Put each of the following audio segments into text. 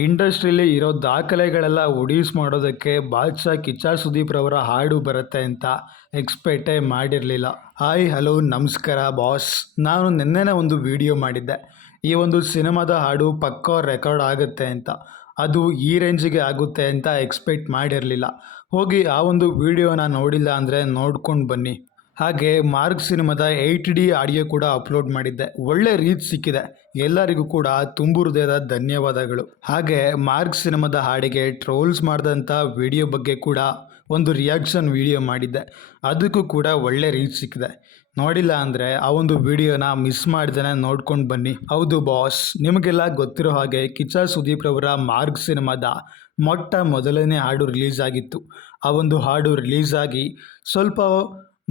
ಇಂಡಸ್ಟ್ರಿಯಲ್ಲಿ ಇರೋ ದಾಖಲೆಗಳೆಲ್ಲ ಉಡೀಸ್ ಮಾಡೋದಕ್ಕೆ ಬಾದ್ಶಾ ಕಿಚ್ಚ ಸುದೀಪ್ ರವರ ಹಾಡು ಬರುತ್ತೆ ಅಂತ ಎಕ್ಸ್ಪೆಕ್ಟೇ ಮಾಡಿರಲಿಲ್ಲ. ಹಾಯ್ ಹಲೋ ನಮಸ್ಕಾರ ಬಾಸ್. ನಾನು ನಿನ್ನೆನೇ ಒಂದು ವಿಡಿಯೋ ಮಾಡಿದ್ದೆ. ಈ ಒಂದು ಸಿನಿಮಾದ ಹಾಡು ಪಕ್ಕಾ ರೆಕಾರ್ಡ್ ಆಗುತ್ತೆ ಅಂತ. ಅದು ಈ ರೇಂಜಿಗೆ ಆಗುತ್ತೆ ಅಂತ ಎಕ್ಸ್ಪೆಕ್ಟ್ ಮಾಡಿರಲಿಲ್ಲ. ಹೋಗಿ ಆ ಒಂದು ವಿಡಿಯೋನ ನೋಡಿಲ್ಲ ಅಂದರೆ ನೋಡ್ಕೊಂಡು ಬನ್ನಿ. ಹಾಗೆ ಮಾರ್ಕ್ ಸಿನಿಮಾದ 8D ಆಡಿಯೋ ಕೂಡ ಅಪ್ಲೋಡ್ ಮಾಡಿದ್ದೆ. ಒಳ್ಳೆ ರೀಚ್ ಸಿಕ್ಕಿದೆ. ಎಲ್ಲರಿಗೂ ಕೂಡ ತುಂಬು ಹೃದಯದ ಧನ್ಯವಾದಗಳು. ಹಾಗೆ ಮಾರ್ಕ್ ಸಿನಿಮಾದ ಹಾಡಿಗೆ ಟ್ರೋಲ್ಸ್ ಮಾಡಿದಂಥ ವಿಡಿಯೋ ಬಗ್ಗೆ ಕೂಡ ಒಂದು ರಿಯಾಕ್ಷನ್ ವಿಡಿಯೋ ಮಾಡಿದ್ದೆ. ಅದಕ್ಕೂ ಕೂಡ ಒಳ್ಳೆ ರೀಚ್ ಸಿಕ್ಕಿದೆ. ನೋಡಿಲ್ಲ ಅಂದರೆ ಆ ಒಂದು ವಿಡಿಯೋನ ಮಿಸ್ ಮಾಡ್ದೇ ನೋಡ್ಕೊಂಡು ಬನ್ನಿ. ಹೌದು ಬಾಸ್, ನಿಮಗೆಲ್ಲ ಗೊತ್ತಿರೋ ಹಾಗೆ ಕಿಚ್ಚ ಸುದೀಪ್ ರವರ ಮಾರ್ಕ್ ಸಿನಿಮಾದ ಮೊದಲನೇ ಹಾಡು ರಿಲೀಸ್ ಆಗಿತ್ತು. ಆ ಒಂದು ಹಾಡು ರಿಲೀಸ್ ಆಗಿ ಸ್ವಲ್ಪ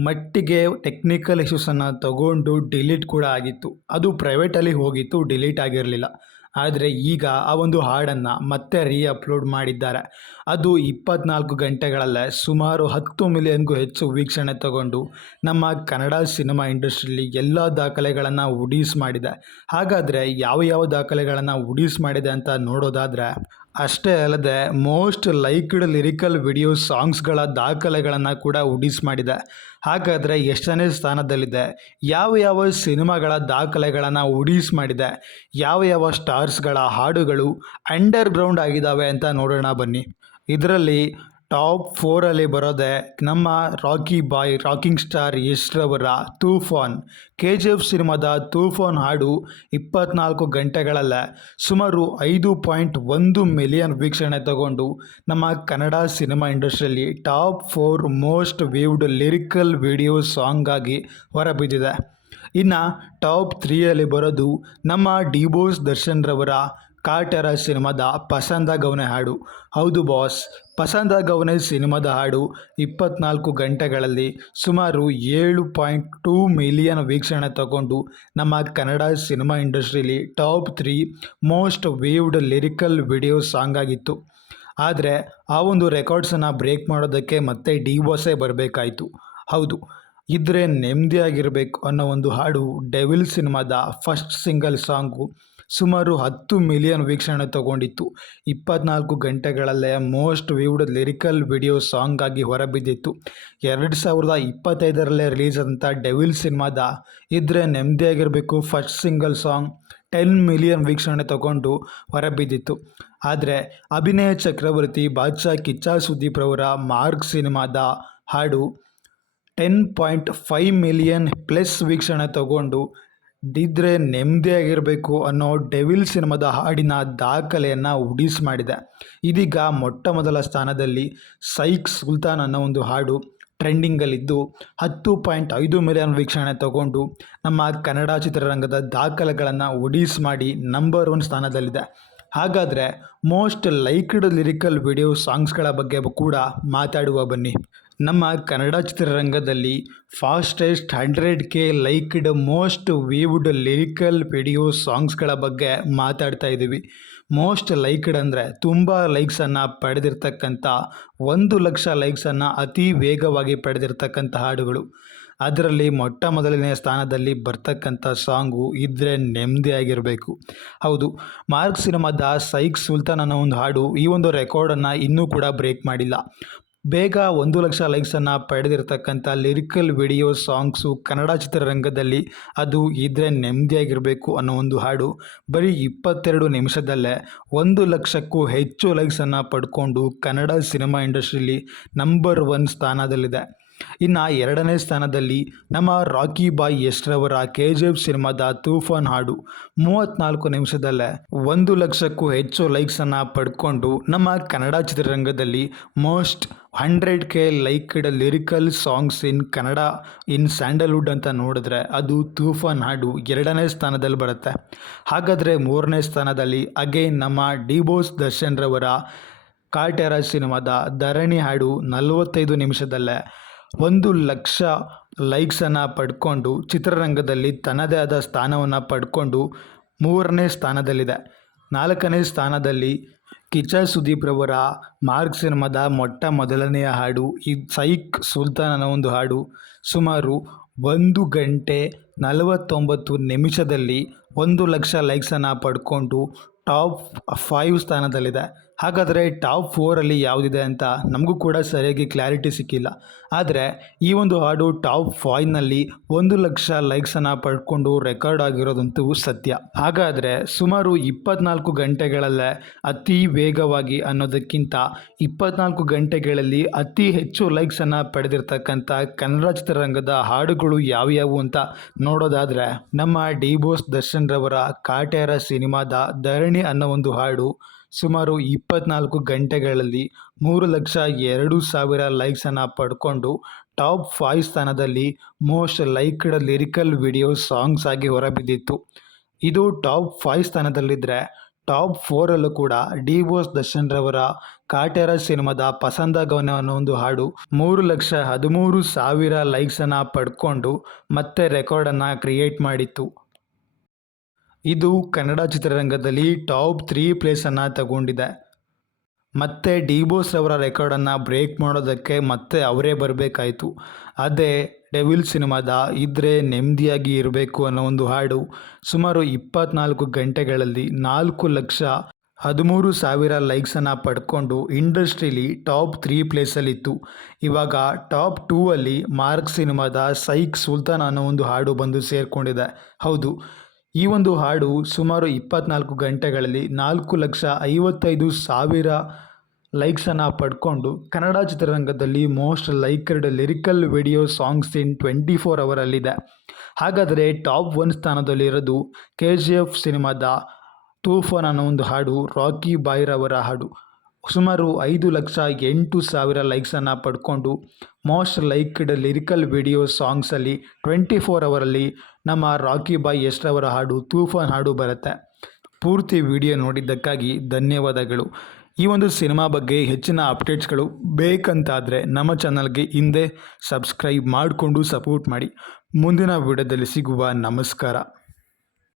ಮಟ್ಟಿಗೆ ಟೆಕ್ನಿಕಲ್ ಇಶ್ಯೂಸನ್ನು ತಗೊಂಡು ಡಿಲೀಟ್ ಕೂಡ ಆಗಿತ್ತು. ಅದು ಪ್ರೈವೇಟಲ್ಲಿ ಹೋಗಿತ್ತು, ಡಿಲೀಟ್ ಆಗಿರಲಿಲ್ಲ. ಆದರೆ ಈಗ ಆ ಒಂದು ಹಾಡನ್ನು ಮತ್ತೆ ಅಪ್ಲೋಡ್ ಮಾಡಿದ್ದಾರೆ. ಅದು 24 ಗಂಟೆಗಳಲ್ಲೇ ಸುಮಾರು 10 ಮಿಲಿಯನ್ಗೂ ಹೆಚ್ಚು ವೀಕ್ಷಣೆ ತಗೊಂಡು ನಮ್ಮ ಕನ್ನಡ ಸಿನಿಮಾ ಇಂಡಸ್ಟ್ರಿಯಲ್ಲಿ ಎಲ್ಲ ದಾಖಲೆಗಳನ್ನು ಉಡೀಸ್ ಮಾಡಿದೆ. ಹಾಗಾದರೆ ಯಾವ ದಾಖಲೆಗಳನ್ನು ಉಡೀಸ್ ಮಾಡಿದೆ ಅಂತ ನೋಡೋದಾದರೆ, ಅಷ್ಟೇ ಅಲ್ಲದೆ ಮೋಸ್ಟ್ ಲೈಕ್ಡ್ ಲಿರಿಕಲ್ ವಿಡಿಯೋ ಸಾಂಗ್ಸ್ಗಳ ದಾಖಲೆಗಳನ್ನು ಕೂಡ ಉಡೀಸ್ ಮಾಡಿದೆ. ಹಾಗಾದರೆ ಎಷ್ಟನೇ ಸ್ಥಾನದಲ್ಲಿದೆ, ಯಾವ ಸಿನಿಮಾಗಳ ದಾಖಲೆಗಳನ್ನು ಉಡೀಸ್ ಮಾಡಿದೆ, ಯಾವ ಸ್ಟಾರ್ಸ್ಗಳ ಹಾಡುಗಳು ಅಂಡರ್ ಗ್ರೌಂಡ್ ಆಗಿದ್ದಾವೆ ಅಂತ ನೋಡೋಣ ಬನ್ನಿ. ಇದರಲ್ಲಿ ಟಾಪ್ 4 ಬರೋದೆ ನಮ್ಮ ರಾಕಿಂಗ್ ಸ್ಟಾರ್ ಯಶ್ ರವರ ತೂಫಾನ್. KGF ಸಿನಿಮಾದ ತೂಫಾನ್ ಹಾಡು 24 ಗಂಟೆಗಳಲ್ಲೇ ಸುಮಾರು 5.1 ಮಿಲಿಯನ್ ವೀಕ್ಷಣೆ ತಗೊಂಡು ನಮ್ಮ ಕನ್ನಡ ಸಿನಿಮಾ ಇಂಡಸ್ಟ್ರಿಯಲ್ಲಿ top 4 most viewed lyrical video song ಆಗಿ ಹೊರಬಿದ್ದಿದೆ. ಇನ್ನು ಟಾಪ್ 3 ಬರೋದು ನಮ್ಮ ಡಿ-ಬಾಸ್ ದರ್ಶನ್ ರವರ ಕಾಟೇರ ಸಿನಿಮಾದ ಪಸಂದ ಗೌನೆ ಹಾಡು. ಹೌದು ಬಾಸ್, ಪಸಂದ ಗೌನೆ ಸಿನಿಮಾದ ಹಾಡು 24 ಗಂಟೆಗಳಲ್ಲಿ ಸುಮಾರು 7.2 ಮಿಲಿಯನ್ ವೀಕ್ಷಣೆ ತಗೊಂಡು ನಮ್ಮ ಕನ್ನಡ ಸಿನಿಮಾ ಇಂಡಸ್ಟ್ರಿಯಲ್ಲಿ top 3 most viewed lyrical video song ಆಗಿತ್ತು. ಆದರೆ ಆ ಒಂದು ರೆಕಾರ್ಡ್ಸನ್ನು ಬ್ರೇಕ್ ಮಾಡೋದಕ್ಕೆ ಮತ್ತೆ ಡಿ-ಬಾಸೇ ಬರಬೇಕಾಯಿತು. ಹೌದು, ಇದ್ರೆ ನೆಮ್ಮದಿಯಾಗಿರಬೇಕು ಅನ್ನೋ ಒಂದು ಹಾಡು ಡೆವಿಲ್ ಸಿನಿಮಾದ ಫಸ್ಟ್ ಸಿಂಗಲ್ ಸಾಂಗು ಸುಮಾರು 10 ಮಿಲಿಯನ್ ವೀಕ್ಷಣೆ ತಗೊಂಡಿತ್ತು. 24 ಗಂಟೆಗಳಲ್ಲೇ most viewed lyrical video song ಆಗಿ ಹೊರಬಿದ್ದಿತ್ತು. 2025 ರಿಲೀಸ್ ಆದಂಥ ಡೆವಿಲ್ ಸಿನಿಮಾದ ಇದ್ರೆ ನೆಮ್ಮದಿಯಾಗಿರಬೇಕು ಫಸ್ಟ್ ಸಿಂಗಲ್ ಸಾಂಗ್ 10 ಮಿಲಿಯನ್ ವೀಕ್ಷಣೆ ತಗೊಂಡು ಹೊರಬಿದ್ದಿತ್ತು. ಆದರೆ ಅಭಿನಯ ಚಕ್ರವರ್ತಿ ಬಾದ್ಶಾ ಕಿಚ್ಚ ಸುದೀಪ್ ರವರ ಮಾರ್ಕ್ ಸಿನಿಮಾದ ಹಾಡು 10.5 ಮಿಲಿಯನ್ ಪ್ಲಸ್ ವೀಕ್ಷಣೆ ತಗೊಂಡು ಇದ್ರೆ ನೆಮ್ಮದಿಯಾಗಿರಬೇಕು ಅನ್ನೋ ಡೆವಿಲ್ ಸಿನಿಮಾದ ಹಾಡಿನ ದಾಖಲೆಯನ್ನು ಉಡೀಸ್ ಮಾಡಿದೆ. ಇದೀಗ ಮೊದಲ ಸ್ಥಾನದಲ್ಲಿ ಸೈಕ್ ಸುಲ್ತಾನ್ ಅನ್ನೋ ಒಂದು ಹಾಡು ಟ್ರೆಂಡಿಂಗಲ್ಲಿದ್ದು 10.5 ಮಿಲಿಯನ್ ವೀಕ್ಷಣೆ ತಗೊಂಡು ನಮ್ಮ ಕನ್ನಡ ಚಿತ್ರರಂಗದ ದಾಖಲೆಗಳನ್ನು ಉಡೀಸ್ ಮಾಡಿ ನಂಬರ್ 1 ಸ್ಥಾನದಲ್ಲಿದೆ. ಹಾಗಾದರೆ ಮೋಸ್ಟ್ ಲೈಕ್ಡ್ ಲಿರಿಕಲ್ ವಿಡಿಯೋ ಸಾಂಗ್ಸ್ಗಳ ಬಗ್ಗೆ ಕೂಡ ಮಾತಾಡುವ ಬನ್ನಿ. ನಮ್ಮ ಕನ್ನಡ ಚಿತ್ರರಂಗದಲ್ಲಿ fastest 100K liked most viewed lyrical video ಸಾಂಗ್ಸ್ಗಳ ಬಗ್ಗೆ ಮಾತಾಡ್ತಾ ಇದ್ದೀವಿ. ಮೋಸ್ಟ್ ಲೈಕ್ಡ್ ಅಂದರೆ ತುಂಬ ಲೈಕ್ಸನ್ನು ಪಡೆದಿರ್ತಕ್ಕಂಥ 1 ಲಕ್ಷ ಲೈಕ್ಸನ್ನು ಅತಿ ವೇಗವಾಗಿ ಪಡೆದಿರ್ತಕ್ಕಂಥ ಹಾಡುಗಳು. ಅದರಲ್ಲಿ ಮೊದಲನೇ ಸ್ಥಾನದಲ್ಲಿ ಬರ್ತಕ್ಕಂಥ ಸಾಂಗು ಇದ್ರೆ ನೆಮ್ಮದಿಯಾಗಿರಬೇಕು. ಹೌದು, ಮಾರ್ಕ್ ಸಿನಿಮಾದ ಸೈಕ್ ಸುಲ್ತಾನ್ ಅನ್ನೋ ಒಂದು ಹಾಡು ಈ ಒಂದು ರೆಕಾರ್ಡನ್ನು ಇನ್ನೂ ಕೂಡ ಬ್ರೇಕ್ ಮಾಡಿಲ್ಲ. ಬೇಗ 1 ಲಕ್ಷ ಲೈಕ್ಸನ್ನು ಪಡೆದಿರ್ತಕ್ಕಂಥ ಲಿರಿಕಲ್ ವಿಡಿಯೋ ಸಾಂಗ್ಸು ಕನ್ನಡ ಚಿತ್ರರಂಗದಲ್ಲಿ ಅದು ಇದ್ರೆ ನೆಮ್ಮದಿಯಾಗಿರಬೇಕು ಅನ್ನೋ ಒಂದು ಹಾಡು ಬರೀ 22 ನಿಮಿಷದಲ್ಲೇ 1 ಲಕ್ಷಕ್ಕೂ ಹೆಚ್ಚು ಲೈಕ್ಸನ್ನು ಪಡ್ಕೊಂಡು ಕನ್ನಡ ಸಿನಿಮಾ ಇಂಡಸ್ಟ್ರಿಯಲ್ಲಿ ನಂಬರ್ 1 ಸ್ಥಾನದಲ್ಲಿದೆ. ಇನ್ನು 2ನೇ ಸ್ಥಾನದಲ್ಲಿ ನಮ್ಮ ರಾಕಿ ಬಾಯ್ ಯಶ್ ರವರ KGF ಸಿನಿಮಾದ ತೂಫಾನ್ ಹಾಡು 34 ನಿಮಿಷದಲ್ಲೇ 1 ಲಕ್ಷಕ್ಕೂ ಹೆಚ್ಚು ಲೈಕ್ಸನ್ನು ಪಡ್ಕೊಂಡು ನಮ್ಮ ಕನ್ನಡ ಚಿತ್ರರಂಗದಲ್ಲಿ most 100K liked lyrical songs ಇನ್ ಕನ್ನಡ ಇನ್ ಸ್ಯಾಂಡಲ್ವುಡ್ ಅಂತ ನೋಡಿದ್ರೆ ಅದು ತೂಫಾನ್ ಹಾಡು 2ನೇ ಸ್ಥಾನದಲ್ಲಿ ಬರುತ್ತೆ. ಹಾಗಾದರೆ 3ನೇ ಸ್ಥಾನದಲ್ಲಿ ಅಗೈನ್ ನಮ್ಮ ಡಿ-ಬಾಸ್ ದರ್ಶನ್ ರವರ ಕಾಟೇರ ಸಿನಿಮಾದ ಧರಣಿ ಹಾಡು 45 ನಿಮಿಷದಲ್ಲೇ 1 ಲಕ್ಷ ಲೈಕ್ಸನ್ನು ಪಡ್ಕೊಂಡು ಚಿತ್ರರಂಗದಲ್ಲಿ ತನ್ನದೇ ಆದ ಸ್ಥಾನವನ್ನು ಪಡ್ಕೊಂಡು 3ನೇ ಸ್ಥಾನದಲ್ಲಿದೆ. 4ನೇ ಸ್ಥಾನದಲ್ಲಿ ಕಿಚ್ಚ ಸುದೀಪ್ ರವರ ಮಾರ್ಕ್ ಸಿನಿಮಾದ ಮೊದಲನೆಯ ಹಾಡು ಈ ಸೈಕ್ ಸುಲ್ತಾನ್ ಅನ್ನೋ ಒಂದು ಹಾಡು ಸುಮಾರು 1 ಗಂಟೆ 49 ನಿಮಿಷದಲ್ಲಿ 1 ಲಕ್ಷ ಲೈಕ್ಸನ್ನು ಪಡ್ಕೊಂಡು ಟಾಪ್ 5 ಸ್ಥಾನದಲ್ಲಿದೆ. ಹಾಗಾದರೆ ಟಾಪ್ 4ಅಲ್ಲಿ ಯಾವುದಿದೆ ಅಂತ ನಮಗೂ ಕೂಡ ಸರಿಯಾಗಿ ಕ್ಲಾರಿಟಿ ಸಿಕ್ಕಿಲ್ಲ. ಆದರೆ ಈ ಒಂದು ಹಾಡು ಟಾಪ್ 5ನಲ್ಲಿ 1,00,000 ಲೈಕ್ಸನ್ನು ಪಡ್ಕೊಂಡು ರೆಕಾರ್ಡ್ ಆಗಿರೋದಂತೂ ಸತ್ಯ. ಹಾಗಾದರೆ ಸುಮಾರು 24 ಗಂಟೆಗಳಲ್ಲೇ ಅತಿ ವೇಗವಾಗಿ ಅನ್ನೋದಕ್ಕಿಂತ 24 ಗಂಟೆಗಳಲ್ಲಿ ಅತಿ ಹೆಚ್ಚು ಲೈಕ್ಸನ್ನು ಪಡೆದಿರ್ತಕ್ಕಂಥ ಕನ್ನಡ ಚಿತ್ರರಂಗದ ಹಾಡುಗಳು ಯಾವ್ಯಾವು ಅಂತ ನೋಡೋದಾದರೆ, ನಮ್ಮ ಡಿ ಬಾಸ್ ದರ್ಶನ್ ರವರ ಕಾಟ್ಯಾರ ಸಿನಿಮಾದ ಧರಣಿ ಅನ್ನೋ ಒಂದು ಹಾಡು ಸುಮಾರು 24 ಗಂಟೆಗಳಲ್ಲಿ 3,02,000 ಲೈಕ್ಸನ್ನು ಪಡ್ಕೊಂಡು ಟಾಪ್ 5 ಸ್ಥಾನದಲ್ಲಿ most liked lyrical video songs ಆಗಿ ಹೊರಬಿದ್ದಿತ್ತು. ಇದು ಟಾಪ್ 5 ಸ್ಥಾನದಲ್ಲಿದ್ದರೆ, ಟಾಪ್ 4ಅಲ್ಲೂ ಕೂಡ ಡಿ ಬಾಸ್ ದರ್ಶನ್ ರವರ ಕಾಟ್ಯಾರ ಸಿನಿಮಾದ ಪಸಂದಗವನ ಅನ್ನೋ ಒಂದು ಹಾಡು 3,13,000 ಲೈಕ್ಸನ್ನು ಪಡ್ಕೊಂಡು ಮತ್ತೆ ರೆಕಾರ್ಡನ್ನು ಕ್ರಿಯೇಟ್ ಮಾಡಿತ್ತು. ಇದು ಕನ್ನಡ ಚಿತ್ರರಂಗದಲ್ಲಿ ಟಾಪ್ 3 ಪ್ಲೇಸನ್ನು ತಗೊಂಡಿದೆ. ಮತ್ತೆ ಡಿ ಬಾಸ್ ಅವರ ರೆಕಾರ್ಡನ್ನು ಬ್ರೇಕ್ ಮಾಡೋದಕ್ಕೆ ಮತ್ತೆ ಅವರೇ ಬರಬೇಕಾಯಿತು. ಅದೇ ಡೆವಿಲ್ ಸಿನಿಮಾದ ಇದ್ರೆ ನೆಮ್ಮದಿಯಾಗಿ ಇರಬೇಕು ಅನ್ನೋ ಒಂದು ಹಾಡು ಸುಮಾರು 24 ಗಂಟೆಗಳಲ್ಲಿ 4,13,000 ಲೈಕ್ಸನ್ನು ಪಡ್ಕೊಂಡು ಇಂಡಸ್ಟ್ರೀಲಿ ಟಾಪ್ 3 ಪ್ಲೇಸಲ್ಲಿತ್ತು. ಇವಾಗ ಟಾಪ್ 2ಅಲ್ಲಿ ಮಾರ್ಕ್ ಸಿನಿಮಾದ ಸೈಕ್ ಸುಲ್ತಾನ್ ಅನ್ನೋ ಒಂದು ಹಾಡು ಬಂದು ಸೇರಿಕೊಂಡಿದೆ. ಹೌದು, ಈ ಒಂದು ಹಾಡು ಸುಮಾರು 24 ಗಂಟೆಗಳಲ್ಲಿ 4,55,000 ಲೈಕ್ಸನ್ನು ಪಡ್ಕೊಂಡು ಕನ್ನಡ ಚಿತ್ರರಂಗದಲ್ಲಿ most liked lyrical video songs ಇನ್ 24 ಅವರಲ್ಲಿದೆ. ಹಾಗಾದರೆ ಟಾಪ್ 1 ಸ್ಥಾನದಲ್ಲಿರೋದು KGF ಸಿನಿಮಾದ ತೂಫಾನ್ ಅನ್ನೋ ಒಂದು ಹಾಡು, ರಾಕಿ ಬಾಯ್ ರವರ ಹಾಡು. ಸುಮಾರು 5,08,000 ಲೈಕ್ಸನ್ನು ಪಡ್ಕೊಂಡು ಮೋಸ್ಟ್ ಲೈಕ್ಡ್ ಲಿರಿಕಲ್ ವಿಡಿಯೋ ಸಾಂಗ್ಸಲ್ಲಿ 24 ಅವರಲ್ಲಿ ನಮ್ಮ ರಾಕಿ ಬಾಯ್ ರವರ ಹಾಡು ತೂಫಾನ್ ಹಾಡು ಬರುತ್ತೆ. ಪೂರ್ತಿ ವಿಡಿಯೋ ನೋಡಿದ್ದಕ್ಕಾಗಿ ಧನ್ಯವಾದಗಳು. ಈ ಒಂದು ಸಿನಿಮಾ ಬಗ್ಗೆ ಹೆಚ್ಚಿನ ಅಪ್ಡೇಟ್ಸ್ಗಳು ಬೇಕಂತಾದರೆ ನಮ್ಮ ಚಾನಲ್ಗೆ ಹಿಂದೆ ಸಬ್ಸ್ಕ್ರೈಬ್ ಮಾಡಿಕೊಂಡು ಸಪೋರ್ಟ್ ಮಾಡಿ. ಮುಂದಿನ ವಿಡಿಯೋದಲ್ಲಿ ಸಿಗುವ. ನಮಸ್ಕಾರ.